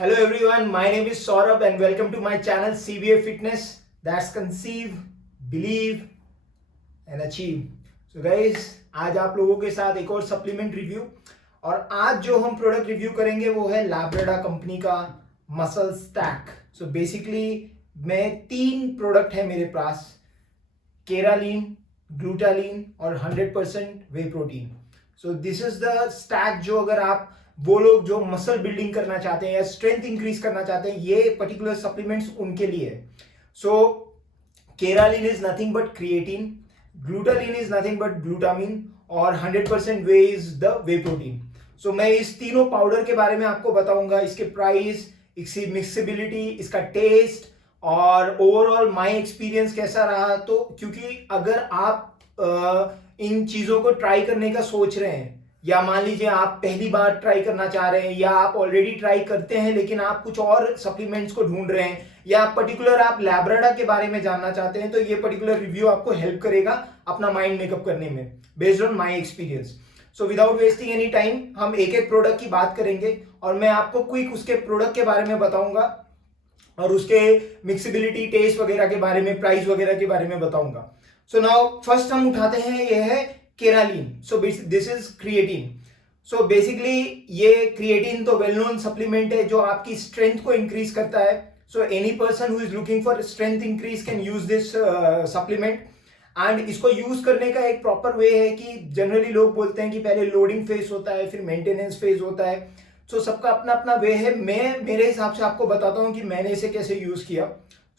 Hello everyone, my name is Saurabh and welcome to my channel CBA Fitness. That's conceive, believe and achieve. So guys, आज आप लोगों के साथ एक और सप्लीमेंट रिव्यू और आज जो हम प्रोडक्ट रिव्यू करेंगे वो है लैब्राडा कंपनी का मसल स्टैक. सो बेसिकली मैं 3 प्रोडक्ट है मेरे पास, केरालिन, ग्लूटालिन और 100% whey protein. So this is the stack जो अगर आप वो लोग जो मसल बिल्डिंग करना चाहते हैं या स्ट्रेंथ इंक्रीज करना चाहते हैं, ये पर्टिकुलर सप्लीमेंट्स उनके लिए है. So kre alkalyn is nothing but creatine, glutalin is nothing but glutamine और 100% whey is the whey protein. So मैं इस तीनों पाउडर के बारे में आपको बताऊंगा, इसके प्राइस, इसकी मिक्सेबिलिटी, इसका टेस्ट और ओवरऑल माय एक्सपीरियंस कैसा रहा. तो क्योंकि अगर आप इन चीजों को ट्राई करने का सोच रहे हैं या मान लीजिए आप पहली बार ट्राई करना चाह रहे हैं या आप ऑलरेडी ट्राई करते हैं लेकिन आप कुछ और सप्लीमेंट्स को ढूंढ रहे हैं या पर्टिकुलर आप लैब्राडा के बारे में जानना चाहते हैं, तो ये पर्टिकुलर रिव्यू आपको हेल्प करेगा अपना माइंड मेकअप करने में based on my experience. So without wasting any time हम एक एक प्रोडक्ट की बात करेंगे और मैं आपको क्विक उसके प्रोडक्ट के बारे में बताऊंगा और उसके मिक्सिबिलिटी, टेस्ट वगैरह के बारे में, प्राइस वगैरह के बारे में बताऊंगा. सो नाउ फर्स्ट हम उठाते हैं, ये है kre alkalyn. So this is creatine. So basically ये क्रिएटिन तो वेल नोन सप्लीमेंट है जो आपकी स्ट्रेंथ को इंक्रीज करता है. So any person who is looking for strength increase can use this supplement. And इसको यूज करने का एक प्रॉपर वे है कि जनरली लोग बोलते हैं कि पहले लोडिंग फेज होता है, फिर मेंटेनेंस फेज होता है. सो सबका अपना अपना वे है. मैं मेरे हिसाब से आपको बताता हूं कि मैंने इसे कैसे यूज किया.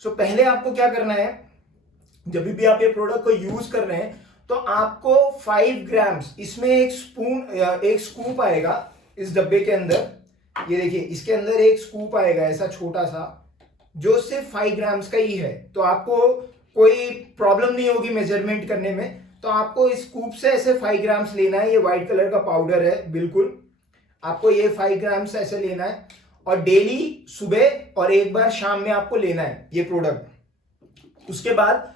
सो पहले आपको क्या करना है, जब भी आप ये प्रोडक्ट को यूज कर रहे हैं तो आपको 5 ग्राम्स, इसमें एक स्कूप आएगा इस डब्बे के अंदर. ये देखिए, इसके अंदर एक स्कूप आएगा ऐसा छोटा सा जो सिर्फ 5 ग्राम्स का ही है. तो आपको कोई प्रॉब्लम नहीं होगी मेजरमेंट करने में. तो आपको इस स्कूप से ऐसे 5 ग्राम्स लेना है. ये व्हाइट कलर का पाउडर है, बिल्कुल आपको ये 5 ग्राम्स ऐसे लेना है और डेली सुबह और एक बार शाम में आपको लेना है ये प्रोडक्ट. उसके बाद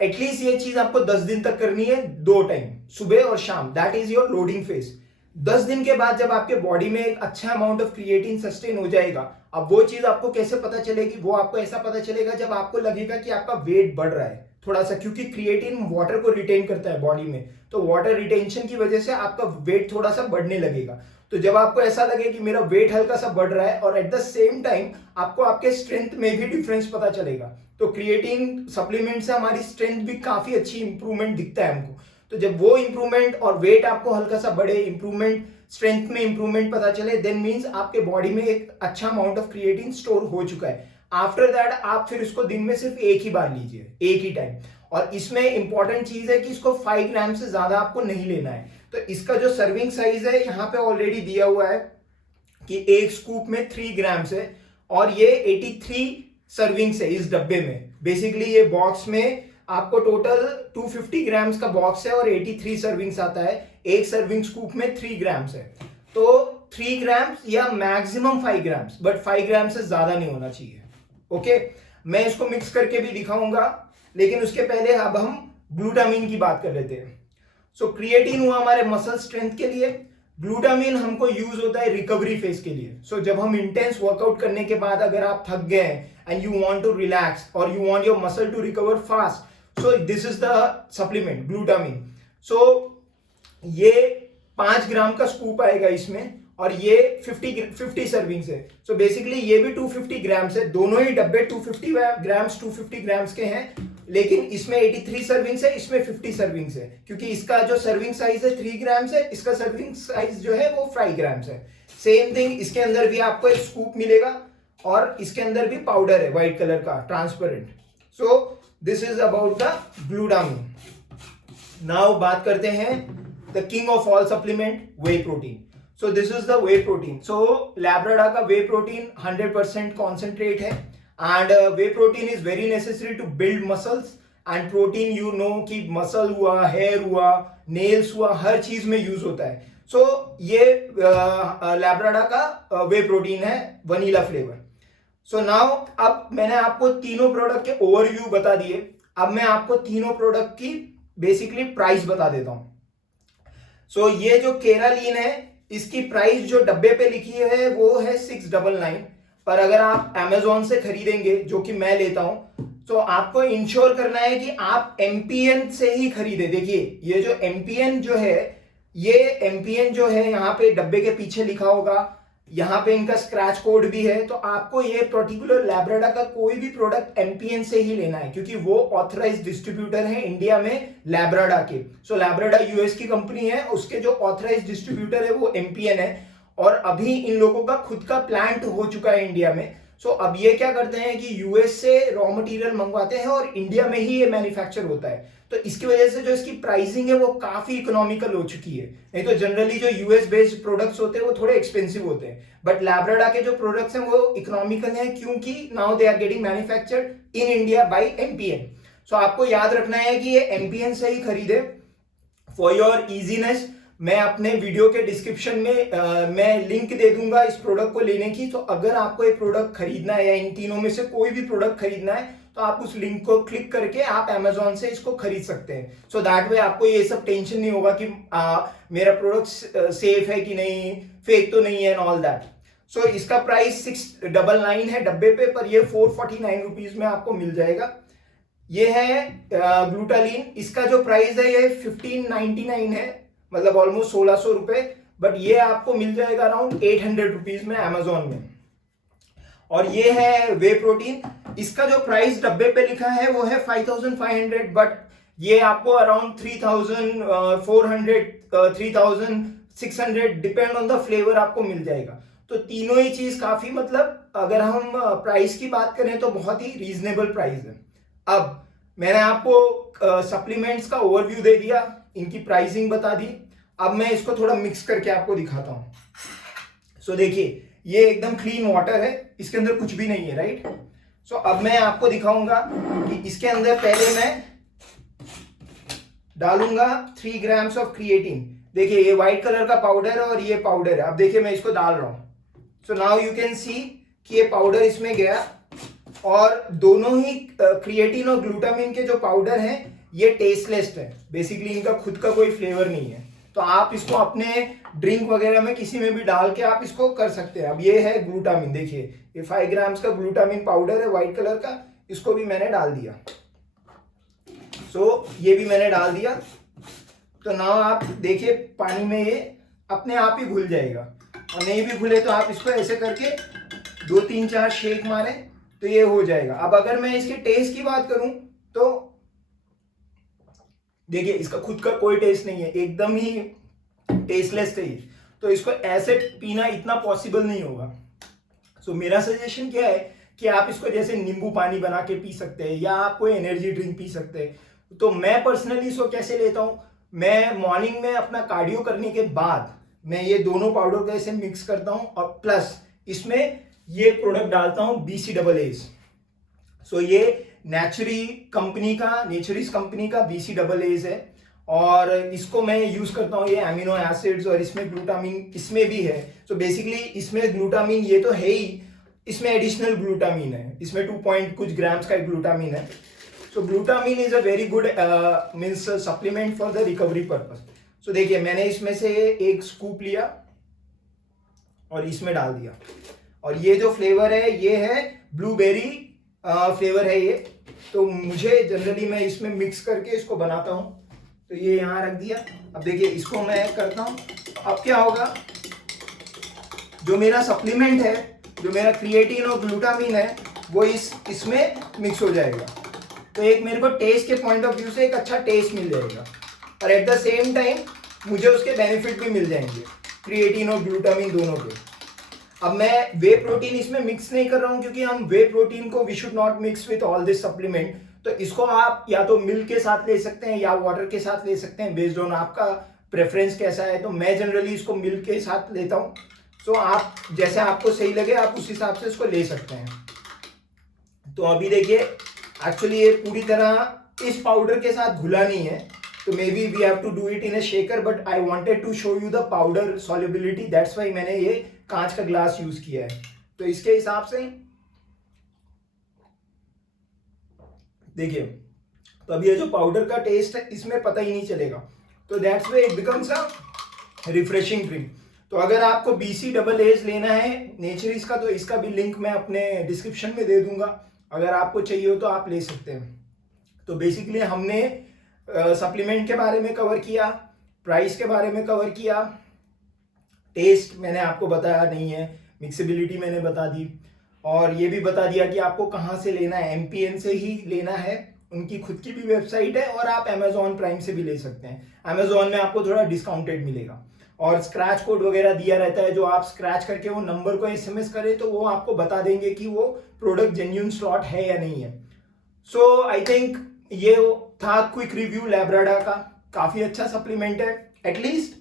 एटलीस्ट ये चीज आपको 10 दिन तक करनी है, 2 टाइम, सुबह और शाम. That is your loading phase. 10 दिन के बाद जब आपके बॉडी में एक अच्छा अमाउंट ऑफ क्रिएटिन सस्टेन हो जाएगा, अब वो चीज आपको कैसे पता चलेगी, वो आपको ऐसा पता चलेगा जब आपको लगेगा कि आपका वेट बढ़ रहा है थोड़ा सा, क्योंकि क्रिएटिन वाटर को रिटेन करता है बॉडी में. तो वाटर रिटेंशन की वजह से आपका वेट थोड़ा सा बढ़ने लगेगा. तो जब आपको ऐसा लगे कि मेरा वेट हल्का सा बढ़ रहा है और एट द सेम टाइम आपको आपके स्ट्रेंथ में भी डिफरेंस पता चलेगा, तो क्रिएटिन सप्लीमेंट से हमारी स्ट्रेंथ भी काफी अच्छी इंप्रूवमेंट दिखता है हमको. तो जब वो इंप्रूवमेंट और वेट आपको हल्का सा बढ़े, इंप्रूवमेंट, स्ट्रेंथ में इंप्रूवमेंट पता चले, देन मीन्स आपके बॉडी में एक अच्छा अमाउंट ऑफ क्रिएटिन स्टोर हो चुका है. आफ्टर दैट आप फिर इसको दिन में सिर्फ एक ही बार लीजिए, एक ही टाइम. और इसमें इंपॉर्टेंट चीज है कि इसको 5 ग्राम से ज्यादा आपको नहीं लेना है. तो इसका जो सर्विंग साइज है यहाँ पे ऑलरेडी दिया हुआ है कि एक स्कूप में 3 ग्राम्स है और ये 83 सर्विंग्स है इस डब्बे में. बेसिकली ये बॉक्स में आपको टोटल 250 ग्राम्स का बॉक्स है और 83 सर्विंग्स आता है. एक सर्विंग स्कूप में 3 ग्राम्स है, तो 3 ग्राम्स या मैक्सिमम 5 ग्राम्स, बट 5 ग्राम से ज्यादा नहीं होना चाहिए. ओके, मैं इसको मिक्स करके भी दिखाऊंगा, लेकिन उसके पहले अब हम ग्लूटामिन की बात कर लेते हैं. सो क्रिएटिन हुआ हमारे मसल स्ट्रेंथ के लिए, ग्लूटामिन हमको यूज होता है रिकवरी फेज के लिए. सो जब हम इंटेंस वर्कआउट करने के बाद अगर आप थक गए and you want to relax और you want your muscle to recover fast, so this is the supplement glutamine. So ये 5 ग्राम का स्कूप आएगा इसमें और ये 50 सर्विंग्स है. सो बेसिकली ये भी 250 ग्राम्स है. दोनों ही डब्बे 250 ग्राम्स के हैं, लेकिन इसमें 83 सर्विंग्स है, इसमें 50 सर्विंग्स है, क्योंकि इसका जो सर्विंग साइज है 3 ग्राम्स है, इसका सर्विंग साइज जो है वो 5 ग्राम्स है. सेम थिंग इसके अंदर भी आपको एक स्कूप मिलेगा और इसके अंदर भी पाउडर है व्हाइट कलर का, transparent. So this is about the glutamine. Now बात करते हैं the king of all supplement, whey protein. So this is the whey protein. So Labrada का वे प्रोटीन 100% कॉन्सेंट्रेट है and whey protein is very necessary to build muscles. and protein you know कि muscle हुआ, hair हुआ, nails हुआ, हर चीज में use होता है. सो ये लैब्राडा का वे प्रोटीन है, वनीला फ्लेवर. सो नाउ अब मैंने आपको तीनों प्रोडक्ट के ओवरव्यू बता दिए. अब मैं आपको तीनों प्रोडक्ट की बेसिकली प्राइस बता देता हूं. सो ये जो केरालिन है इसकी प्राइस जो डब्बे पे लिखी है वो है 699, पर अगर आप Amazon से खरीदेंगे, जो कि मैं लेता हूं, तो आपको इंश्योर करना है कि आप एमपीएन से ही खरीदे। देखिए ये जो एमपीएन जो है, ये एमपीएन जो है यहाँ पे डब्बे के पीछे लिखा होगा, यहाँ पे इनका स्क्रैच कोड भी है। तो आपको ये पर्टिकुलर लैब्राडा का कोई भी प्रोडक्ट एमपीएन से ही लेना है, क्योंकि वो ऑथराइज्ड डिस्ट्रीब्यूटर है इंडिया में लैब्राडा के। सो लैब्राडा यूएस की कंपनी है, उसके जो ऑथराइज्ड डिस्ट्रीब्यूटर है वो एमपीएन है, और अभी इन लोगों का खुद का प्लांट हो चुका है इंडिया में। सो अब ये क्या करते हैं कि यूएस से रॉ मटेरियल मंगवाते हैं और इंडिया में ही ये मैन्युफैक्चर होता है। तो इसकी वजह से जो इसकी प्राइसिंग है वो काफी इकोनॉमिकल हो चुकी है। नहीं तो जनरली जो यूएस बेस्ड प्रोडक्ट्स होते हैं वो थोड़े एक्सपेंसिव होते हैं, बट लैब्राडा के जो प्रोडक्ट्स हैं वो इकोनॉमिकल हैं, क्योंकि now they are getting manufactured in India by MPN. So आपको याद रखना है कि ये एमपीएन से ही खरीदे। फॉर योर इजीनेस, मैं अपने वीडियो के डिस्क्रिप्शन में मैं लिंक दे दूंगा इस प्रोडक्ट को लेने की। तो अगर आपको ये प्रोडक्ट खरीदना है या इन तीनों में से कोई भी प्रोडक्ट खरीदना है, तो आप उस लिंक को क्लिक करके आप Amazon से इसको खरीद सकते हैं। सो दैट वे आपको ये सब टेंशन नहीं होगा कि मेरा प्रोडक्ट सेफ है कि नहीं, फेक तो नहीं है एंड ऑल दैट। सो इसका प्राइस 699 है डब्बे पे, पर ये 449 रुपीज में आपको मिल जाएगा। ये है ग्लूटालीन, इसका जो प्राइस है ये 1599 है, मतलब ऑलमोस्ट 1600 रुपए, बट ये आपको मिल जाएगा अराउंड 800 रुपीज में Amazon में। और ये है वे प्रोटीन, इसका जो प्राइस डब्बे पे लिखा है वो है 5500, बट ये आपको around 3400 3600 depend on the flavour आपको मिल जाएगा। तो तीनों ही चीज काफी, मतलब अगर हम प्राइस की बात करें तो बहुत ही रीजनेबल प्राइस है। अब मैंने आपको सप्लीमेंट्स का ओवरव्यू दे दिया, इनकी प्राइसिंग बता दी। अब मैं इसको थोड़ा मिक्स करके आपको दिखाता हूं। सो देखिए ये एकदम क्लीन वाटर है, इसके अंदर कुछ भी नहीं है, राइट। सो अब मैं आपको दिखाऊंगा कि इसके अंदर पहले मैं डालूंगा 3 ग्राम्स ऑफ क्रिएटिन। देखिए ये व्हाइट कलर का पाउडर है और ये पाउडर है। अब देखिए मैं इसको डाल रहा हूं। So now you can see कि ये पाउडर इसमें गया, और दोनों ही क्रिएटिन और ग्लूटामिन के जो पाउडर हैं ये टेस्टलेस है, बेसिकली इनका खुद का कोई फ्लेवर नहीं है। तो आप इसको अपने ड्रिंक वगैरह में किसी में भी डाल के आप इसको कर सकते हैं। अब ये है ग्लूटामिन, देखिए ये 5 ग्राम्स का ग्लूटामिन पाउडर है व्हाइट कलर का, इसको भी मैंने डाल दिया। सो ये भी मैंने डाल दिया। तो नाउ आप देखिए पानी में ये अपने आप ही घुल जाएगा, और नहीं भी घुले तो आप इसको ऐसे करके 2-3-4 शेक मारें तो ये हो जाएगा। अब अगर मैं इसके टेस्ट की बात करूं तो देखिए इसका खुद का कोई टेस्ट नहीं है, एकदम ही टेस्टलेस है ये। तो इसको ऐसे पीना इतना पॉसिबल नहीं होगा। सो मेरा सजेशन क्या है कि आप इसको जैसे नींबू पानी बना के पी सकते हैं, या आप कोई एनर्जी ड्रिंक पी सकते हैं। तो मैं पर्सनली इसको कैसे लेता हूं, मैं मॉर्निंग में अपना कार्डियो करने के बाद मैं ये दोनों पाउडर को ऐसे मिक्स करता हूं, और प्लस इसमें ये प्रोडक्ट डालता हूं BCAAs। सो ये नेचुरीज कंपनी का BCAAs है, और इसको मैं यूज करता हूँ। ये एमिनो एसिड्स और इसमें ग्लूटामिन इसमें भी है। सो बेसिकली इसमें ग्लूटामिन ये तो है ही, इसमें एडिशनल ग्लूटामिन है, इसमें 2 पॉइंट कुछ ग्राम्स का ग्लूटामिन है। So glutamine is a very good means supplement for the recovery purpose. So देखिए मैंने इसमें से एक स्कूप लिया और इसमें डाल दिया, और ये जो फ्लेवर है ये है ब्लूबेरी फ्लेवर है ये। तो मुझे जनरली मैं इसमें मिक्स करके इसको बनाता हूँ। तो ये यहाँ रख दिया। अब देखिए इसको मैं करता हूँ। अब क्या होगा, जो मेरा सप्लीमेंट है, जो मेरा क्रिएटिन और ग्लूटामिन है, वो इसमें मिक्स हो जाएगा। तो एक मेरे को टेस्ट के पॉइंट ऑफ व्यू से एक अच्छा टेस्ट मिल जाएगा, और एट द सेम टाइम मुझे उसके बेनिफिट भी मिल जाएंगे, क्रिएटिन और ग्लूटामिन दोनों के। अब मैं वे प्रोटीन इसमें मिक्स नहीं कर रहा हूं, क्योंकि हम वे प्रोटीन को we should not mix with all this supplement. तो इसको आप या तो मिल्क के साथ ले सकते हैं या वाटर के साथ ले सकते हैं, बेस्ड ऑन आपका प्रेफरेंस कैसा है। तो मैं जनरली इसको मिल्क के साथ लेता हूं। तो आप जैसे आपको सही लगे आप उस हिसाब से इसको ले सकते हैं। तो अभी देखिए एक्चुअली ये पूरी तरह इस पाउडर के साथ घुला नहीं है, तो maybe we have to do it in a shaker, but I wanted to show you the powder solubility, that's why मैंने ये कांच का ग्लास यूज किया है। तो इसके हिसाब से देखिए, तो अब ये जो पाउडर का टेस्ट है इसमें पता ही नहीं चलेगा। तो that's why it becomes a refreshing drink. तो अगर आपको BC डबल एज लेना है नेचरीज का, तो इसका भी लिंक मैं अपने डिस्क्रिप्शन में दे दूंगा, अगर आपको चाहिए हो तो आप ले सकते हैं। तो बेसिकली हमने सप्लीमेंट के बारे में कवर किया, प्राइस के बारे में कवर किया, टेस्ट मैंने आपको बताया नहीं है, मिक्सिबिलिटी मैंने बता दी, और ये भी बता दिया कि आपको कहाँ से लेना है, MPN से ही लेना है, उनकी खुद की भी वेबसाइट है, और आप Amazon प्राइम से भी ले सकते हैं। Amazon में आपको थोड़ा डिस्काउंटेड मिलेगा, और स्क्रैच कोड वगैरह दिया रहता है, जो आप स्क्रैच करके वो नंबर को SMS करें तो वो आपको बता देंगे कि वो प्रोडक्ट जेन्यून स्लॉट है या नहीं है। सो आई थिंक ये था क्विक रिव्यू लैब्राडा का। काफ़ी अच्छा सप्लीमेंट है, एटलीस्ट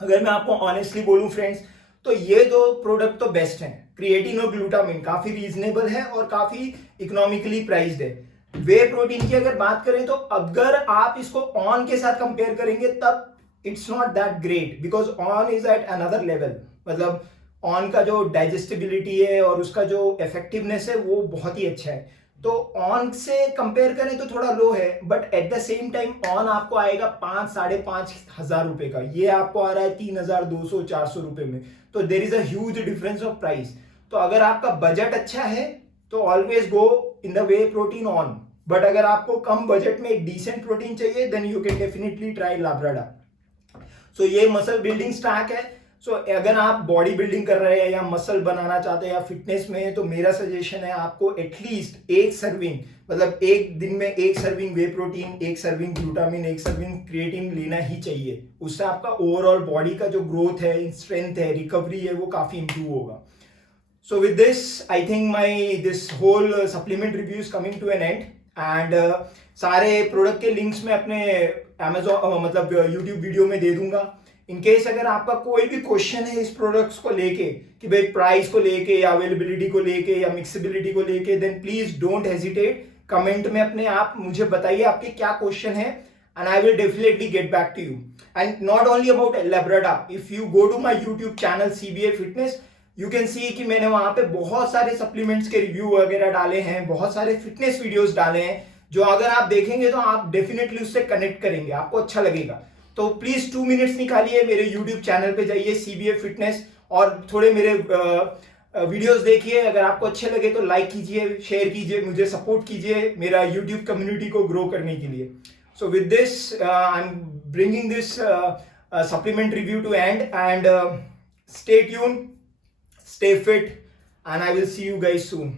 अगर मैं आपको ऑनेस्टली बोलूं फ्रेंड्स, तो ये दो प्रोडक्ट तो बेस्ट हैं। क्रिएटिन और ग्लूटामिन काफ़ी रीजनेबल है और काफ़ी इकोनॉमिकली प्राइस्ड है। वे प्रोटीन की अगर बात करें तो अगर आप इसको ऑन के साथ कंपेयर करेंगे तब it's not that great, because on is at another level. मतलब ऑन का जो डाइजेस्टिबिलिटी है और उसका जो इफेक्टिवनेस है वो बहुत ही अच्छा है। तो ऑन से कंपेयर करें तो थोड़ा लो है, but at the same time on आपको आएगा 5-5.5 हजार रुपए का, ये आपको आ रहा है 3,200-400 रुपए में। तो there is a huge difference of price. तो अगर आपका बजट अच्छा है तो always go in the whey protein on, but अगर आपको कम बजट में एक डिसेंट प्रोटीन चाहिए then you can definitely try Labrada. So ये मसल बिल्डिंग स्टैक है। सो अगर आप बॉडी बिल्डिंग कर रहे हैं या मसल बनाना चाहते हैं या फिटनेस में हैं, तो मेरा सजेशन है आपको एटलीस्ट एक सर्विंग, मतलब एक दिन में एक सर्विंग वे प्रोटीन, एक सर्विंग ग्लूटामिन, एक सर्विंग क्रिएटिन लेना ही चाहिए। उससे आपका ओवरऑल बॉडी का जो ग्रोथ है, स्ट्रेंथ है, रिकवरी है, वो काफी इंप्रूव होगा। So with this, I think this whole supplement review is coming to an end, and सारे प्रोडक्ट के लिंक्स मैं अपने Amazon मतलब YouTube वीडियो में दे दूंगा। इन केस अगर आपका कोई भी क्वेश्चन है इस प्रोडक्ट्स को लेके, कि भाई प्राइस को लेके या अवेलेबिलिटी को लेके या मिक्सिबिलिटी को लेके, then please don't hesitate, comment में अपने आप मुझे बताइए आपके क्या क्वेश्चन है, and I will definitely get back to you. And not only about Labrada, if you go to my YouTube channel CBA Fitness, you can see कि मैंने वहां पे बहुत सारे सप्लीमेंट्स के रिव्यू वगैरह डाले हैं, बहुत सारे फिटनेस वीडियोस डाले हैं, जो अगर आप देखेंगे तो आप डेफिनेटली उससे कनेक्ट करेंगे, आपको अच्छा लगेगा। तो प्लीज 2 मिनट्स निकालिए, मेरे यूट्यूब चैनल पे जाइए CBA फिटनेस, और थोड़े मेरे वीडियोस देखिए। अगर आपको अच्छे लगे तो लाइक कीजिए, शेयर कीजिए, मुझे सपोर्ट कीजिए मेरा यूट्यूब कम्युनिटी को ग्रो करने के लिए। So with this I am bringing this supplement review to end, and stay tuned, stay fit, and I will see you guys soon.